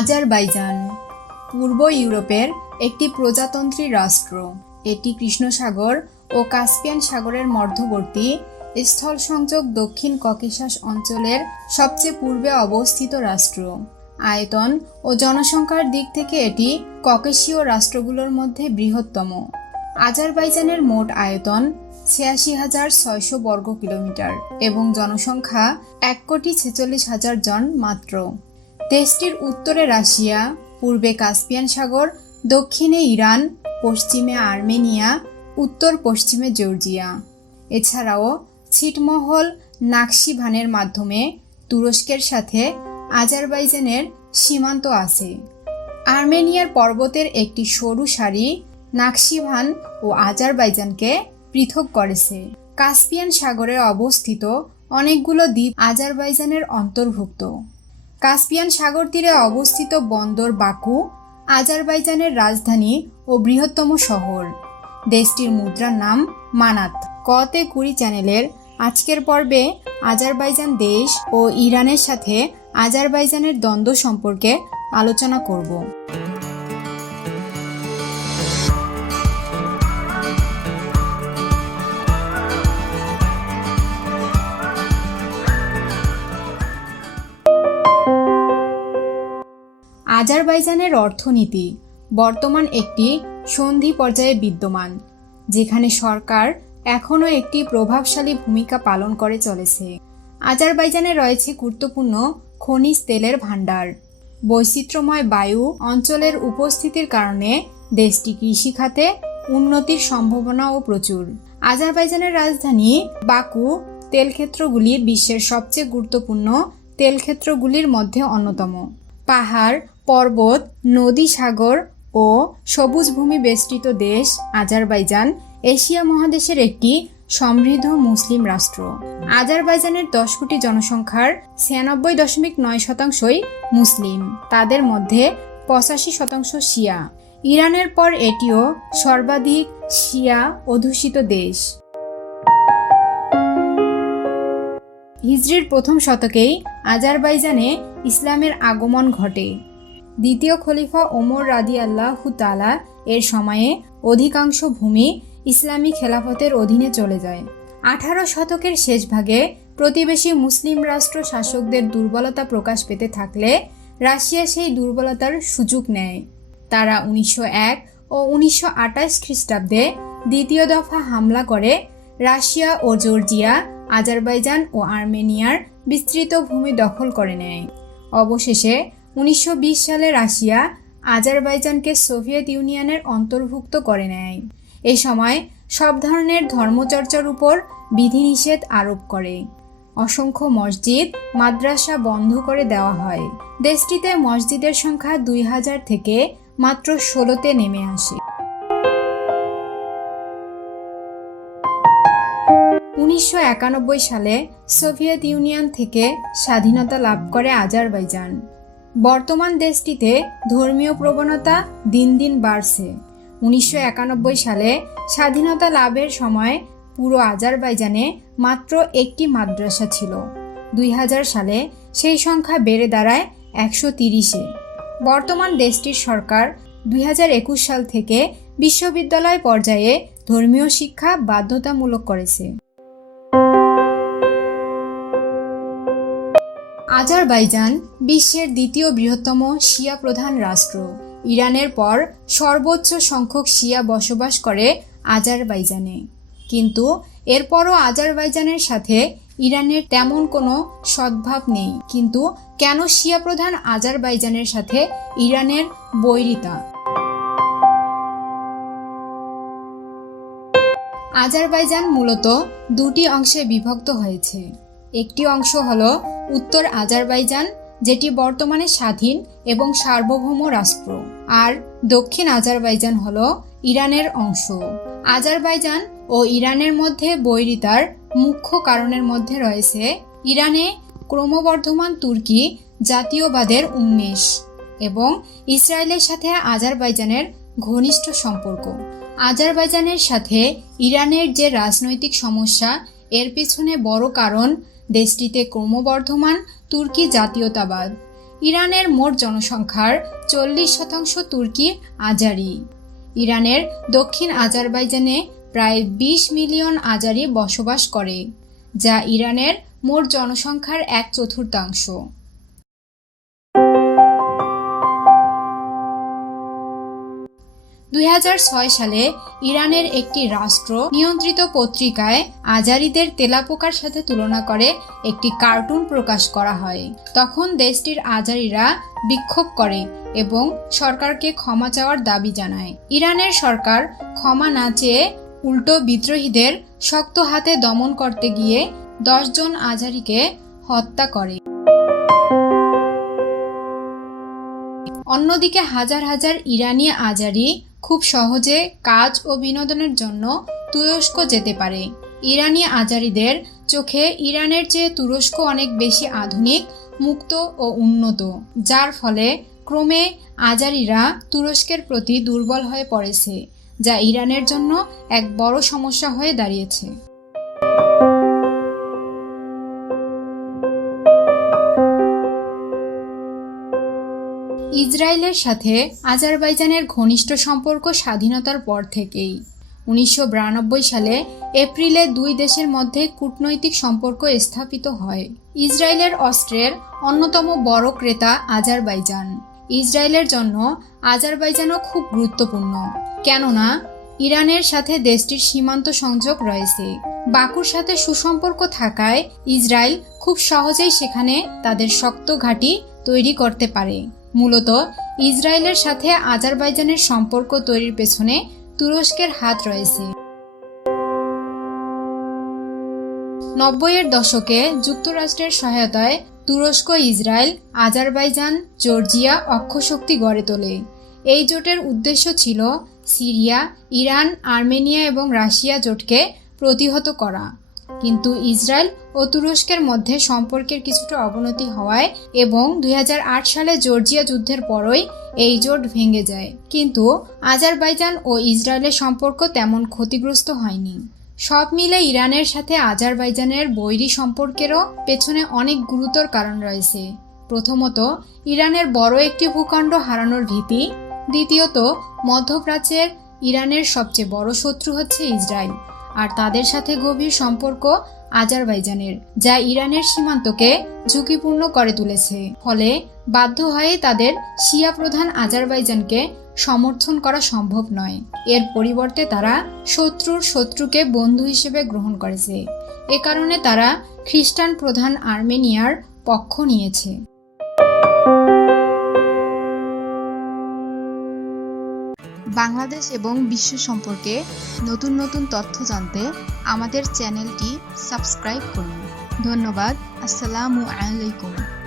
Azerbaijan, পূর্ব ইউরোপের একটি প্রজাতন্ত্রী রাষ্ট্র। এটি কৃষ্ণসাগর ও কাস্পিয়ান সাগরের মধ্যবর্তী স্থল সংযোগ দক্ষিণ ককেশাস অঞ্চলের সবচেয়ে পূর্বে অবস্থিত রাষ্ট্র। আয়তন ও জনসংখ্যার দিক থেকে এটি ককেশীয় রাষ্ট্রগুলোর মধ্যে বৃহত্তম। আজারবাইজানের মোট আয়তন ছিয়াশি হাজার ছয়শো বর্গ কিলোমিটার এবং জনসংখ্যা এক কোটি ছেচল্লিশ হাজার জন মাত্র। দেশটির উত্তরে রাশিয়া, পূর্বে কাস্পিয়ান সাগর, দক্ষিণে ইরান, পশ্চিমে আর্মেনিয়া, উত্তর পশ্চিমে জর্জিয়া। এছাড়াও ছিটমহল নাকশিভানের মাধ্যমে তুরস্কের সাথে আজারবাইজানের সীমান্ত আছে। আর্মেনিয়ার পর্বতের একটি সরু সারি নাকশিভান ও আজারবাইজানকে পৃথক করেছে। কাস্পিয়ান সাগরে অবস্থিত অনেকগুলো দ্বীপ আজারবাইজানের অন্তর্ভুক্ত। কাস্পিয়ান সাগর তীরে অবস্থিত বন্দর বাকু, আজারবাইজানের রাজধানী ও বৃহত্তম শহর। দেশটির মুদ্রার নাম মানাত। কতে কুড়ি চ্যানেলের আজকের পর্বে আজারবাইজান দেশ ও ইরানের সাথে আজারবাইজানের দ্বন্দ্ব সম্পর্কে আলোচনা করব। আজারবাইজানের অর্থনীতি বর্তমান একটি সন্ধি পর্যায়ে বিদ্যমান, যেখানে সরকার এখনও একটি প্রভাবশালী ভূমিকা পালন করে চলেছে। আজারবাইজানে রয়েছে গুরুত্বপূর্ণ খনিজ তেলের ভাণ্ডার। বৈচিত্র্যময় বায়ু অঞ্চলের উপস্থিতির কারণে দেশটি কৃষিখাতে উন্নতির সম্ভাবনাও প্রচুর। আজারবাইজানের রাজধানী বাকু তেলক্ষেত্রগুলি বিশ্বের সবচেয়ে গুরুত্বপূর্ণ তেলক্ষেত্রগুলির মধ্যে অন্যতম। পাহাড়, পর্বত, নদী সাগর ও সবুজ ভূমি বেষ্টিত দেশ আজারবাইজান, এশিয়া মহাদেশের একটি সমৃদ্ধ মুসলিম রাষ্ট্র। আজারবাইজানের দশ কোটি জনসংখ্যার ছিয়ানব্বই দশমিক নয় শতাংশই মুসলিম। তাদের মধ্যে পঁচাশি শতাংশ শিয়া। ইরানের পর এটিও সর্বাধিক শিয়া অধ্যুষিত দেশ। হিজরির প্রথম শতকেই আজারবাইজানে ইসলামের আগমন ঘটে। দ্বিতীয় খলিফা ওমর রাদি আল্লাহ তালা এর সময়ে অধিকাংশ ভূমি ইসলামী খেলাফতের অধীনে চলে যায়। আঠারো শতকের শেষ ভাগে প্রতিবেশী মুসলিম রাষ্ট্র শাসকদের দুর্বলতা প্রকাশ পেতে থাকলে রাশিয়া সেই দুর্বলতার সুযোগ নেয়। তারা উনিশশো এক ও উনিশশো আঠাশ খ্রিস্টাব্দে দ্বিতীয় দফা হামলা করে রাশিয়া ও জর্জিয়া আজারবাইজান ও আর্মেনিয়ার বিস্তৃত ভূমি দখল করে নেয়। অবশেষে উনিশশো বিশ সালে রাশিয়া আজারবাইজানকে সোভিয়েত ইউনিয়নের অন্তর্ভুক্ত করে নেয়। এ সময় সব ধরনের ধর্মচর্চার উপর বিধিনিষেধ আরোপ করে। অসংখ্য মসজিদ, মাদ্রাসা বন্ধ করে দেওয়া হয়। দেশটিতে মসজিদের সংখ্যা দুই হাজার থেকে মাত্র ষোলোতে নেমে আসে। উনিশশো একানব্বই সালে সোভিয়েত ইউনিয়ন থেকে স্বাধীনতা লাভ করে আজারবাইজান। বর্তমান দেশটিতে ধর্মীয় প্রবণতা দিন দিন বাড়ছে। উনিশশো একানব্বই সালে স্বাধীনতা লাভের সময় পুরো আজারবাইজানে মাত্র একটি মাদ্রাসা ছিল। দুই হাজার সালে সেই সংখ্যা বেড়ে দাঁড়ায় একশো তিরিশে। বর্তমান দেশটির সরকার দুই হাজার একুশ সাল থেকে বিশ্ববিদ্যালয় পর্যায়ে ধর্মীয় শিক্ষা বাধ্যতামূলক করেছে। আজারবাইজান বিশ্বের দ্বিতীয় বৃহত্তম শিয়া প্রধান রাষ্ট্র। ইরানের পর সর্বোচ্চ সংখ্যক শিয়া বসবাস করে আজারবাইজানে। কিন্তু এরপরও আজারবাইজানের সাথে ইরানের তেমন কোনো সদ্ভাব নেই। কিন্তু কেন শিয়া প্রধান আজারবাইজানের সাথে ইরানের বৈরিতা? আজারবাইজান মূলত দুটি অংশে বিভক্ত হয়েছে। একটি অংশ হল উত্তর আজারবাইজান, যেটি বর্তমানে স্বাধীন এবং সার্বভৌম রাষ্ট্র, আর দক্ষিণ আজারবাইজান হল ইরানের অংশ। আজারবাইজান ও ইরানের মধ্যে বৈরিতার মুখ্য কারণের মধ্যে রয়েছে ইরানে ক্রমবর্ধমান তুর্কি জাতীয়বাদের উন্মেষ এবং ইসরায়েলের সাথে আজারবাইজানের ঘনিষ্ঠ সম্পর্ক। আজারবাইজানের সাথে ইরানের যে রাজনৈতিক সমস্যা, এর পিছনে বড় কারণ দেশটিতে ক্রমবর্ধমান তুর্কি জাতীয়তাবাদ। ইরানের মোট জনসংখ্যার চল্লিশ শতাংশ তুর্কি আজারি। ইরানের দক্ষিণ আজারবাইজানে প্রায় বিশ মিলিয়ন আজারি বসবাস করে, যা ইরানের মোট জনসংখ্যার এক চতুর্থাংশ। দু হাজার ছয় সালে ইরানের একটি রাষ্ট্র নিয়ন্ত্রিত পত্রিকায় আজারিদের তেলাপোকার সাথে তুলনা করে একটি কার্টুন প্রকাশ করা হয়। তখন দেশটির আজারিরা বিক্ষোভ করে এবং সরকারকে ক্ষমা চাওয়ার দাবি জানায়। ইরানের সরকার ক্ষমা না চেয়ে উল্টো বিদ্রোহীদের শক্ত হাতে দমন করতে গিয়ে দশজন আজারিকে হত্যা করে। অন্যদিকে হাজার হাজার ইরানি আজারি খুব সহজে কাজ ও বিনোদনের জন্য তুরস্ক যেতে পারে। ইরানি আজারিদের চোখে ইরানের চেয়ে তুরস্ক অনেক বেশি আধুনিক, মুক্ত ও উন্নত, যার ফলে ক্রমে আজারিরা তুরস্কের প্রতি দুর্বল হয়ে পড়েছে, যা ইরানের জন্য এক বড় সমস্যা হয়ে দাঁড়িয়েছে। ইসরায়েলের সাথে আজারবাইজানের ঘনিষ্ঠ সম্পর্ক স্বাধীনতার পর থেকেই। উনিশশো বিরানব্বই সালে এপ্রিলে দুই দেশের মধ্যে কূটনৈতিক সম্পর্ক স্থাপিত হয়। ইসরায়েলের অস্ত্রের অন্যতম বড় ক্রেতা আজারবাইজান। ইসরায়েলের জন্য আজারবাইজানও খুব গুরুত্বপূর্ণ। কেননা, ইরানের সাথে দেশটির সীমান্ত সংযোগ রয়েছে। বাকুর সাথে সুসম্পর্ক থাকায় ইসরায়েল খুব সহজেই সেখানে তাদের শক্ত ঘাঁটি তৈরি করতে পারে। মূলত ইসরায়েলের সাথে আজারবাইজানের সম্পর্ক তৈরির পেছনে তুরস্কের হাত রয়েছে। নব্বইয়ের দশকে যুক্তরাষ্ট্রের সহায়তায় তুরস্ক, ইসরায়েল, আজারবাইজান, জর্জিয়া অক্ষশক্তি গড়ে তোলে। এই জোটের উদ্দেশ্য ছিল সিরিয়া, ইরান, আর্মেনিয়া এবং রাশিয়া জোটকে প্রতিহত করা। কিন্তু ইসরায়েল ও তুরস্কের মধ্যে সম্পর্কের কিছুটা অবনতি হওয়ায় এবং দুই হাজার আট সালে জর্জিয়া যুদ্ধের পরই এই জোট ভেঙে যায়। কিন্তু আজারবাইজান ও ইসরায়েলের সম্পর্ক তেমন ক্ষতিগ্রস্ত হয়নি। সব মিলে ইরানের সাথে আজারবাইজানের বৈরী সম্পর্কেরও পেছনে অনেক গুরুতর কারণ রয়েছে। প্রথমত, ইরানের বড় একটি ভূখণ্ড হারানোর ভীতি। দ্বিতীয়ত, মধ্যপ্রাচ্যের ইরানের সবচেয়ে বড় শত্রু হচ্ছে ইসরায়েল। আর তাদের সাথে গভীর সম্পর্ক আজারবাইজানের, যা ইরানের সীমান্তকে ঝুঁকিপূর্ণ করে তুলেছে। ফলে বাধ্য হয়ে তাদের শিয়া প্রধান আজারবাইজানকে সমর্থন করা সম্ভব নয়। এর পরিবর্তে তারা শত্রুর শত্রুকে বন্ধু হিসেবে গ্রহণ করেছে। এ কারণে তারা খ্রিস্টান প্রধান আর্মেনিয়ার পক্ষ নিয়েছে। বাংলাদেশ এবং বিশ্ব সম্পর্কে নতুন নতুন তথ্য জানতে আমাদের চ্যানেলটি সাবস্ক্রাইব করুন। ধন্যবাদ। আসসালামু আলাইকুম।